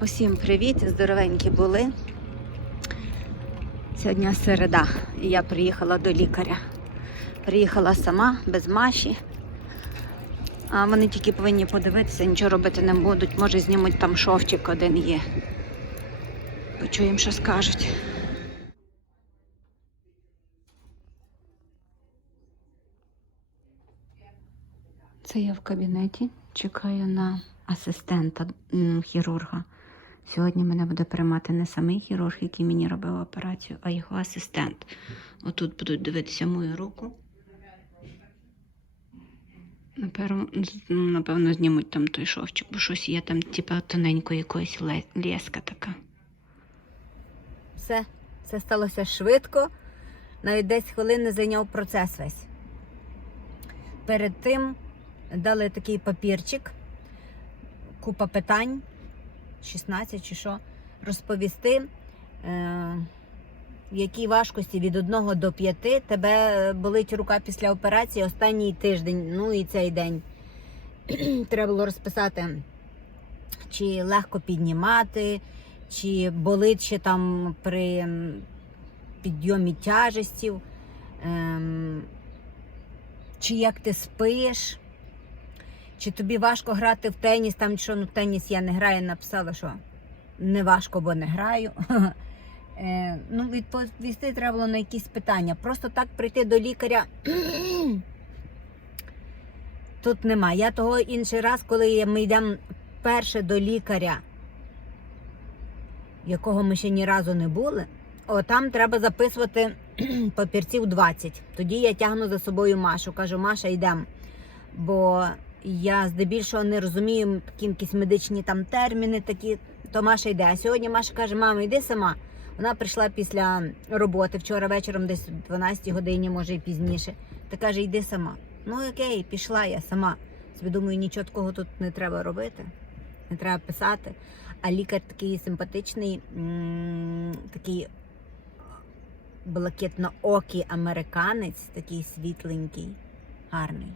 Усім привіт, здоровенькі були. Сьогодні середа, і я приїхала до лікаря. Приїхала сама, без Маші. А вони тільки повинні подивитися, нічого робити не будуть. Може, знімуть там шовчик один є. Почуємо, що скажуть. Це я в кабінеті. Чекаю на асистента хірурга. Сьогодні мене буде приймати не самий хірург, який мені робив операцію, а його асистент. Отут будуть дивитися мою руку. Напевно, знімуть там той шовчик, бо щось є там, типа тоненько якоїсь леска така. Все, все сталося швидко. Навіть 10 хвилин не зайняв процес весь. Перед тим дали такий папірчик, купа питань, 16 чи що, розповісти, е, в якій важкості від 1 до 5 тебе болить рука після операції останній тиждень, ну і цей день. Треба було розписати, чи легко піднімати, чи болить ще там при підйомі тяжестів, ем, чи як ти спиш, чи тобі важко грати в теніс, там що ну в теніс я не граю, написала, що не важко, бо не граю. Е, ну, відповісти треба було на якісь питання. Просто так прийти до лікаря. Тут нема. Я того інший раз, коли ми йдемо перше до лікаря, якого ми ще ні разу не були, о, там треба записувати папірців 20. Тоді я тягну за собою Машу. Кажу, Маша, йдемо. Бо я здебільшого не розумію такі якісь медичні там терміни, такі, то Маша йде. А сьогодні Маша каже, мама, йди сама. Вона прийшла після роботи вчора вечором, десь о 12 годині, може і пізніше. Та каже, йди сама. Ну окей, пішла я сама. Собі думаю, нічого такого тут не треба робити, не треба писати. А лікар такий симпатичний, такий блакитноокий американець, такий світленький, гарний.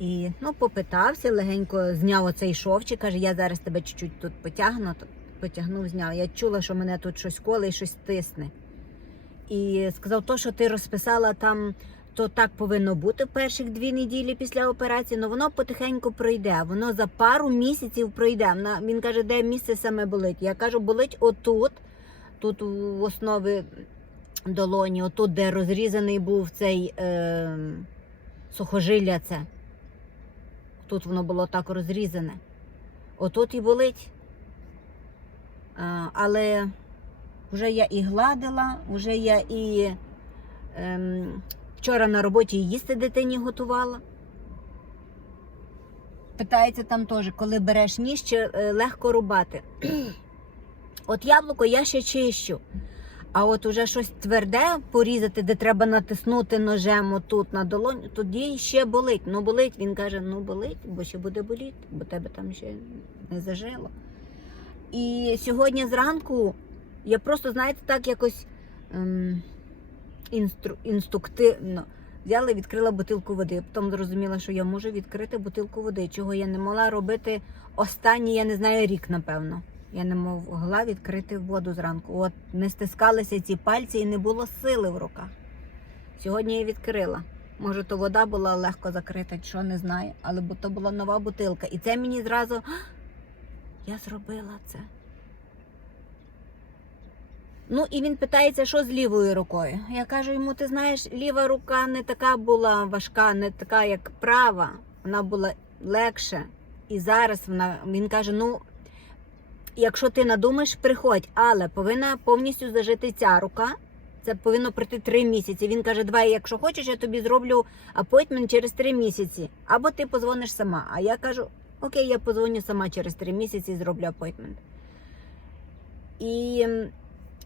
І ну, попитався, легенько зняв оцей шовчик, каже, я зараз тебе чуть-чуть тут потягну. Потягнув, зняв. Я чула, що мене тут щось коле і щось тисне. І сказав, то, що ти розписала там, то так повинно бути в перших дві неділі після операції, але воно потихеньку пройде. Воно за пару місяців пройде. Він каже, де місце саме болить. Я кажу, болить отут, тут в основі долоні, отут, де розрізаний був цей е, сухожилля. це. Тут воно було так розрізане. Отут і болить. А, але вже я і гладила, вже я і ем, вчора на роботі їсти дитині готувала. Питається там теж, коли береш ніж, чи е, легко рубати. От яблуко я ще чищу. А от уже щось тверде порізати, де треба натиснути ножем отут на долоню, тоді ще болить. Ну болить. Він каже, ну болить, бо ще буде боліти, бо тебе там ще не зажило. І сьогодні зранку я просто, знаєте, так якось ем, інстру, інструктивно взяла і відкрила бутилку води. Потім зрозуміла, що я можу відкрити бутилку води, чого я не могла робити останній, я не знаю, рік, напевно. Я не могла відкрити воду зранку. От не стискалися ці пальці і не було сили в руках. Сьогодні я відкрила. Може, то вода була легко закрита, що не знаю, але то була нова бутилка. І це мені зразу. Я зробила це. Ну, і він питається, що з лівою рукою. Я кажу йому: ти знаєш, ліва рука не така була важка, не така, як права. Вона була легше. І зараз вона він каже: ну, якщо ти надумаєш, приходь, але повинна повністю зажити ця рука. Це повинно пройти три місяці. Він каже: давай, якщо хочеш, я тобі зроблю апойтмент через три місяці. Або ти позвониш сама. А я кажу: окей, я позвоню сама через три місяці і зроблю апойтмент. І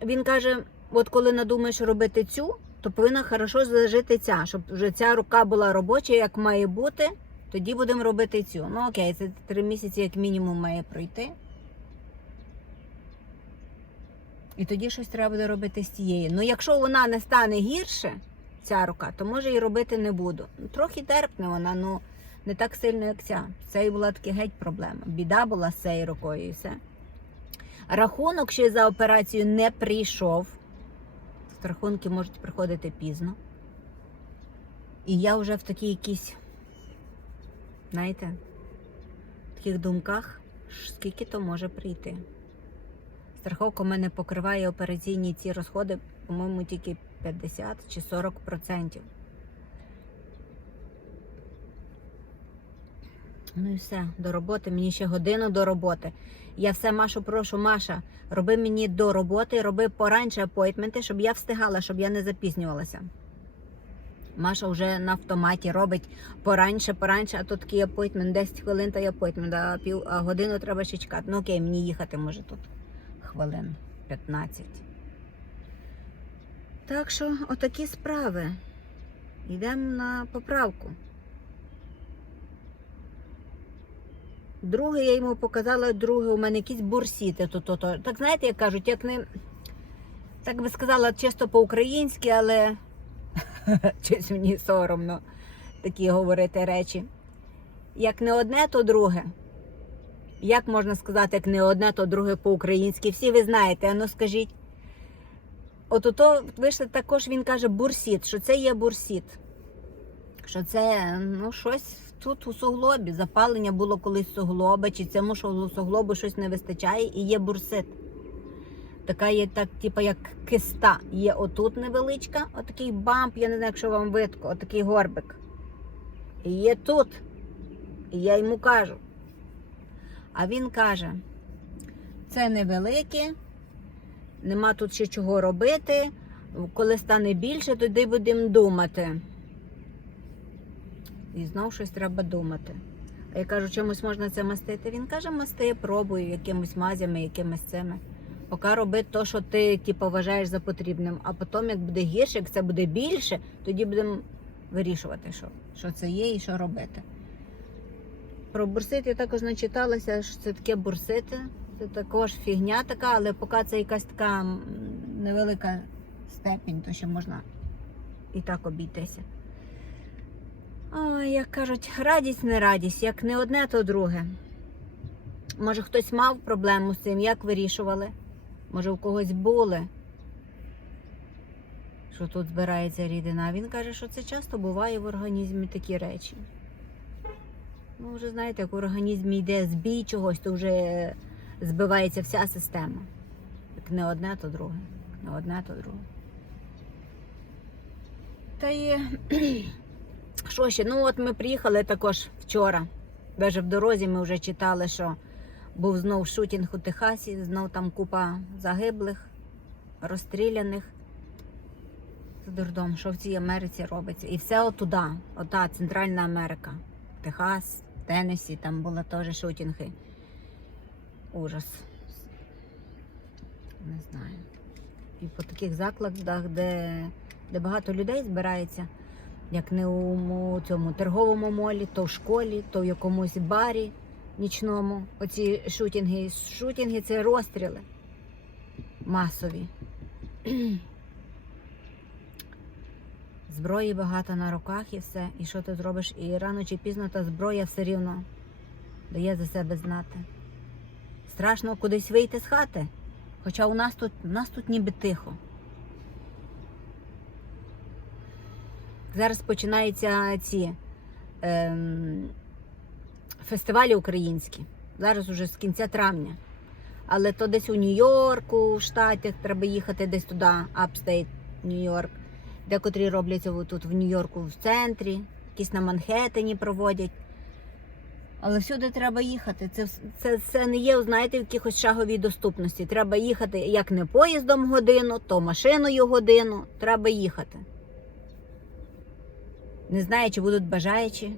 він каже: от коли надумаєш робити цю, то повинна хорошо зажити ця, щоб вже ця рука була робоча, як має бути. Тоді будемо робити цю. Ну окей, це три місяці, як мінімум, має пройти. І тоді щось треба буде робити з цією. Ну, якщо вона не стане гірше, ця рука, то може і робити не буду. Ну, Трохи терпне вона, ну не так сильно, як ця. Це була таки геть проблема. Біда була з цією рукою і все. Рахунок ще за операцію не прийшов. Рахунки можуть приходити пізно. І я вже в такій якійсь, знаєте, в таких думках, скільки то може прийти. Страховка в мене покриває операційні ці розходи, по-моєму, тільки 50 чи 40 процентів. Ну і все, до роботи. Мені ще годину до роботи. Я все Машу прошу, Маша, роби мені до роботи, роби пораньше апойтменти, щоб я встигала, щоб я не запізнювалася. Маша вже на автоматі робить пораньше, пораньше, а тут такий апойтмент, 10 хвилин та апойтмент, а, пів, а годину треба ще чекати. Ну окей, мені їхати може тут хвилин 15. Так що, отакі справи. Йдемо на поправку. Друге, я йому показала, друге, у мене якісь бурсіти. То, то, то. Так знаєте, як кажуть, як не. Так би сказала чисто по-українськи, але щось мені соромно такі говорити речі. Як не одне, то друге. Як можна сказати, як не одне, то друге по-українськи? Всі ви знаєте, а ну скажіть. От ото вийшло також, він каже, бурсіт, що це є бурсіт. Що це ну, щось тут у суглобі. Запалення було колись суглоба, чи цьому суглобу щось не вистачає, і є бурсит. Така є, так, типу, як киста. Є отут невеличка, отакий бамп, я не знаю, якщо вам видко, отакий горбик. І є тут. І я йому кажу. А він каже: це невелике, нема тут ще чого робити. Коли стане більше, тоді будемо думати. І знов щось треба думати. А я кажу, чимось можна це мастити. Він каже, масти, пробую якимось мазями, якимось цими. Поки роби те, що ти типу, вважаєш за потрібним. А потім, як буде гірше, як це буде більше, тоді будемо вирішувати, що, що це є і що робити. Про бурсит я також начиталася, що це таке бурсити. Це також фігня така, але поки це якась така невелика степінь, то ще можна і так обійтися. Ой, як кажуть, радість не радість, як не одне, то друге. Може, хтось мав проблему з цим, як вирішували? Може, у когось були, що тут збирається рідина. Він каже, що це часто буває в організмі такі речі. Ну, вже знаєте, як в організмі йде збій чогось, то вже збивається вся система. Як не одне, то друге. Не одне, то друге. Та і що ще? Ну, от ми приїхали також вчора. Даже в дорозі ми вже читали, що був знов шутінг у Техасі, знов там купа загиблих, розстріляних. Це дурдом, що в цій Америці робиться. І все отуда, ота Центральна Америка. Техас, Теннессі, там були теж шутінги. Ужас. Не знаю. І по таких закладах, де, де багато людей збирається, як не у цьому торговому молі, то в школі, то в якомусь барі нічному. Оці шутінги. Шутінги це розстріли масові. Зброї багато на руках і все. І що ти зробиш? І рано чи пізно та зброя все рівно дає за себе знати. Страшно кудись вийти з хати. Хоча у нас тут, у нас тут ніби тихо. Зараз починаються ці ем, фестивалі українські. Зараз уже з кінця травня. Але то десь у Нью-Йорку, в Штатах треба їхати десь туди, апстейт, Нью-Йорк. Декотрі робляться тут в Нью-Йорку в центрі, якісь на Манхеттені проводять. Але всюди треба їхати. Це, це, це не є, знаєте, в якихось шаговій доступності. Треба їхати як не поїздом годину, то машиною годину. Треба їхати. Не знаю, чи будуть бажаючі,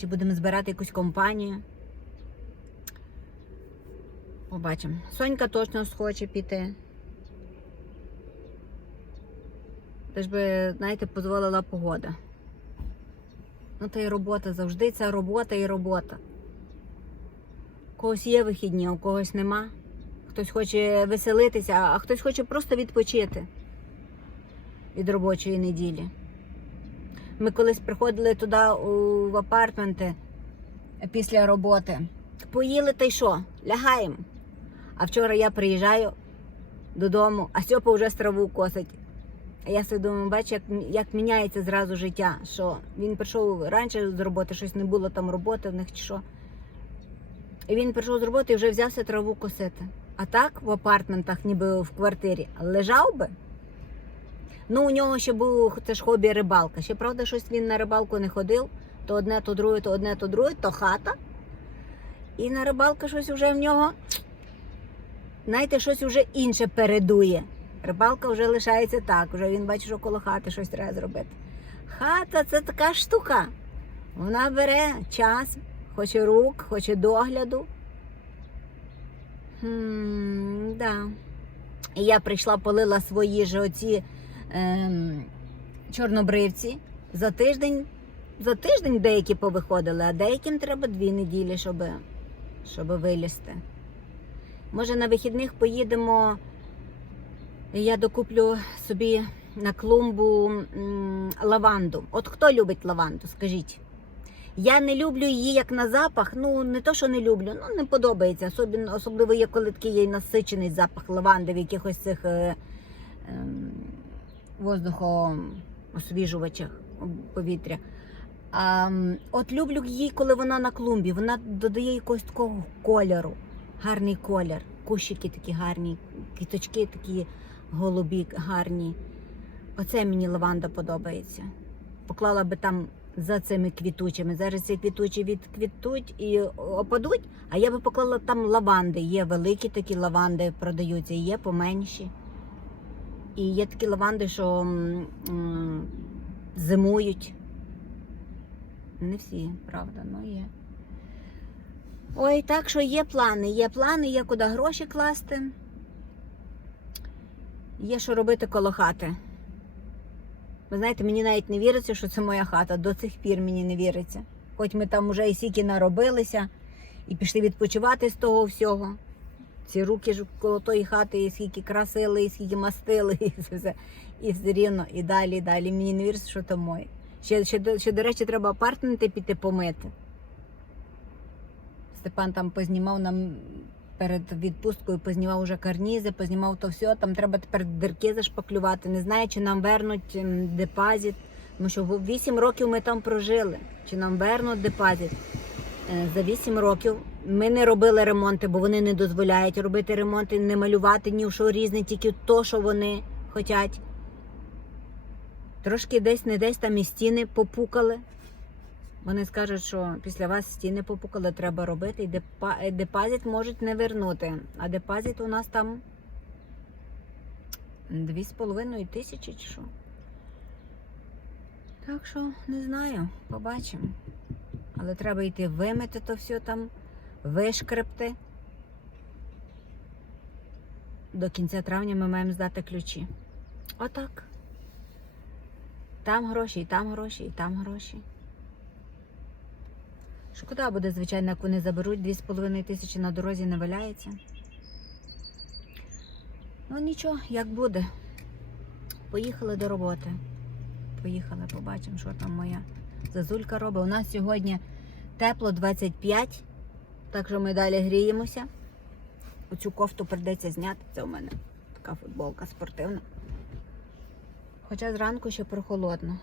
чи будемо збирати якусь компанію. Побачимо. Сонька точно схоче піти. Теж би, знаєте, дозволила погода. Ну, та й робота завжди це робота і робота. У когось є вихідні, а у когось нема. Хтось хоче веселитися, а хтось хоче просто відпочити від робочої неділі. Ми колись приходили туди у, в апартменти, після роботи. Поїли та й що? Лягаємо. А вчора я приїжджаю додому, а Стьопа вже страву косить. Я собі думаю, бачу, як, як міняється зразу життя. Що він прийшов раніше з роботи, щось не було там роботи в них чи що. І він прийшов з роботи і вже взявся траву косити. А так в апартментах, ніби в квартирі, лежав би. Ну, у нього ще був це ж хобі рибалка. Ще правда, щось він на рибалку не ходив. То одне, то друге, то одне, то друге, то хата. І на рибалку щось вже в нього, знаєте, щось вже інше передує. Рибалка вже лишається так, вже він бачить, що коло хати щось треба зробити. Хата це така штука. Вона бере час, хоче рук, хоче догляду. Хм, да. І я прийшла, полила свої ж оці ем, чорнобривці. За тиждень, за тиждень деякі повиходили, а деяким треба дві неділі, щоб, щоб вилізти. Може, на вихідних поїдемо. Я докуплю собі на клумбу лаванду. От хто любить лаванду, скажіть. Я не люблю її як на запах. Ну не то, що не люблю, ну не подобається. Особливо, особливо є, коли такий є насичений запах лаванди в якихось цих е, е, воздухоосвіжувачах повітря. А, от люблю її, коли вона на клумбі. Вона додає якогось такого кольору. Гарний колір. Кущики такі гарні, квіточки такі голубі, гарні. Оце мені лаванда подобається. Поклала би там за цими квітучими. Зараз ці квітучі відквітуть і опадуть, а я би поклала там лаванди. Є великі такі лаванди, продаються, є поменші. І є такі лаванди, що м, м, зимують. Не всі, правда, ну є. Ой, так що є плани, є плани, є куди гроші класти. Є що робити коло хати. Ви знаєте, мені навіть не віриться, що це моя хата. До цих пір мені не віриться. Хоч ми там вже і сіки наробилися і пішли відпочивати з того всього. Ці руки ж коло тої хати, і скільки красили, і скільки мастили, і це все. І все рівно, і далі, і далі. Мені не віриться, що це моє. Ще, ще, ще, до речі, треба апартменти піти помити. Степан там познімав нам перед відпусткою, познімав уже карнізи, познімав то все. Там треба тепер дирки зашпаклювати. Не знаю, чи нам вернуть депозит. Тому що 8 років ми там прожили. Чи нам вернуть депозит? Е, За 8 років ми не робили ремонти, бо вони не дозволяють робити ремонти, не малювати ні в що різне, тільки то, що вони хочуть. Трошки десь не десь там і стіни попукали. Вони скажуть, що після вас стіни попукали, треба робити, і е, депозит можуть не вернути. А депозит у нас там 2,5 тисячі чи що. Так що не знаю, побачимо. Але треба йти вимити то все там, вишкрепти. До кінця травня ми маємо здати ключі. Отак. Там гроші, і там гроші, і там гроші. Шкода буде, звичайно, як вони заберуть 2,5 тисячі на дорозі не валяється. Ну нічого, як буде. Поїхали до роботи. Поїхали, побачимо, що там моя зазулька робить. У нас сьогодні тепло 25, так що ми далі гріємося. Оцю кофту прийдеться зняти. Це у мене така футболка спортивна. Хоча зранку ще прохолодно.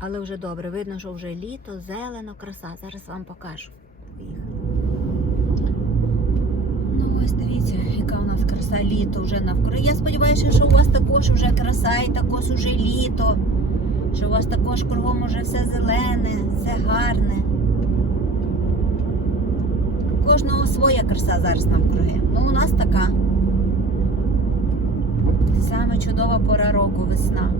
Але вже добре, видно, що вже літо, зелено, краса. Зараз вам покажу. Ну ось дивіться, яка у нас краса літо вже навкруги. Я сподіваюся, що у вас також вже краса і також уже літо. Що у вас також кругом уже все зелене, все гарне. У Кожного своя краса зараз навкруги. Ну, у нас така. Саме чудова пора року, весна.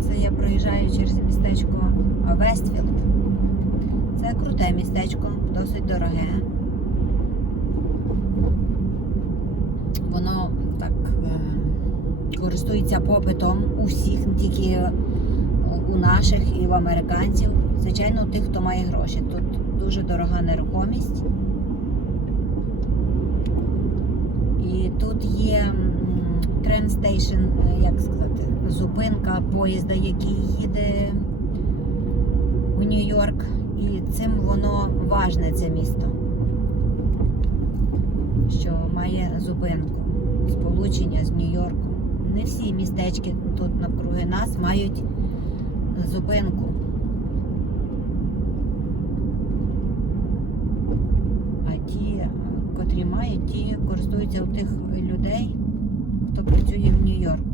Це я проїжджаю через містечко Вестфілд. Це круте містечко, досить дороге. Воно так е, користується попитом у всіх, не тільки у наших і в американців. Звичайно, у тих, хто має гроші. Тут дуже дорога нерухомість. І тут є трен стейшн, як сказати, зупинка поїзда, який їде в Нью-Йорк, і цим воно важне це місто, що має зупинку, сполучення з Нью-Йорком. Не всі містечки тут навкруги нас мають зупинку. А ті, е, котрі мають, ті користуються у тих людей, хто працює в Нью-Йорку.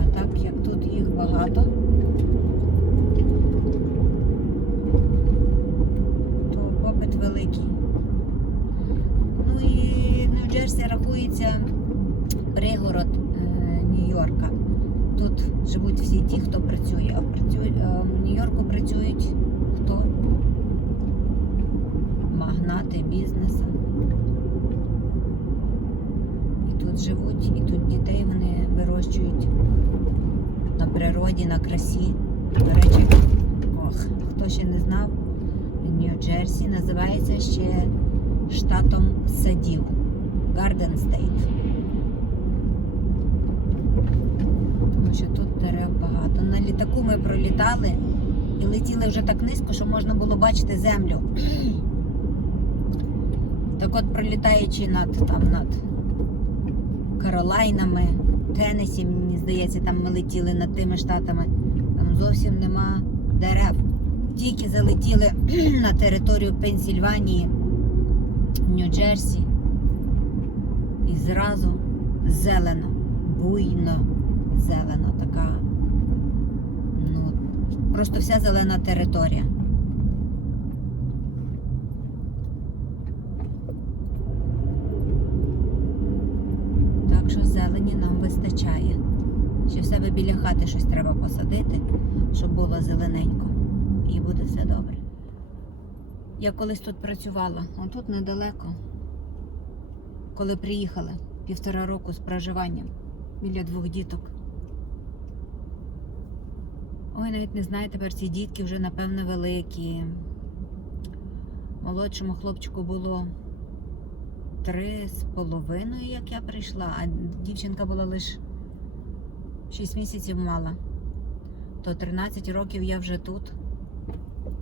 А так як тут їх багато, то попит великий. Ну і Нью-Джерсі рахується пригород е, Нью-Йорка. Тут живуть всі ті, хто працює. А працює, е, в Нью-Йорку працюють хто? Магнати бізнесу. І тут живуть, і тут дітей вони вирощують на природі, на красі. До речі, ох, хто ще не знав, Нью-Джерсі називається ще штатом садів. Garden State. Тому що тут дерев багато. На літаку ми пролітали і летіли вже так низько, що можна було бачити землю. Так от пролітаючи над там над Каролайнами, Теннесі, мені здається, там ми летіли над тими штатами. Там зовсім нема дерев. Тільки залетіли на територію Пенсільванії, Нью-Джерсі. І зразу зелено, буйно зелено, така. Ну, просто вся зелена територія. Так що зелені нам вистачає. Ще в себе біля хати щось треба посадити, щоб було зелененько. І буде все добре. Я колись тут працювала, отут недалеко, коли приїхали півтора року з проживанням біля двох діток. Ой, навіть не знаю, тепер ці дітки вже напевно великі. Молодшому хлопчику було три з половиною, як я прийшла, а дівчинка була лише 6 місяців мала. То 13 років я вже тут,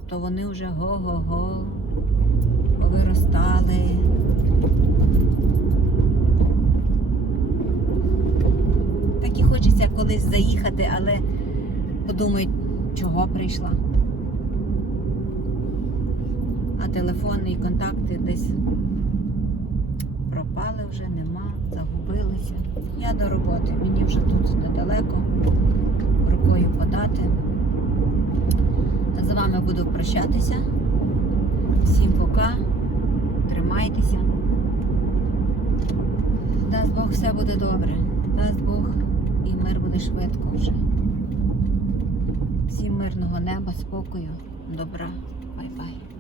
то вони вже го-го-го повиростали. Так і хочеться колись заїхати, але подумають, чого прийшла. А телефони і контакти десь пропали вже, нема, загубилися. Я до роботи, мені вже тут недалеко, рукою подати. З вами буду прощатися. Всім пока, тримайтеся. Дасть Бог, все буде добре. Дасть Бог і мир буде швидко вже. Всім мирного неба, спокою, добра. Бай-бай.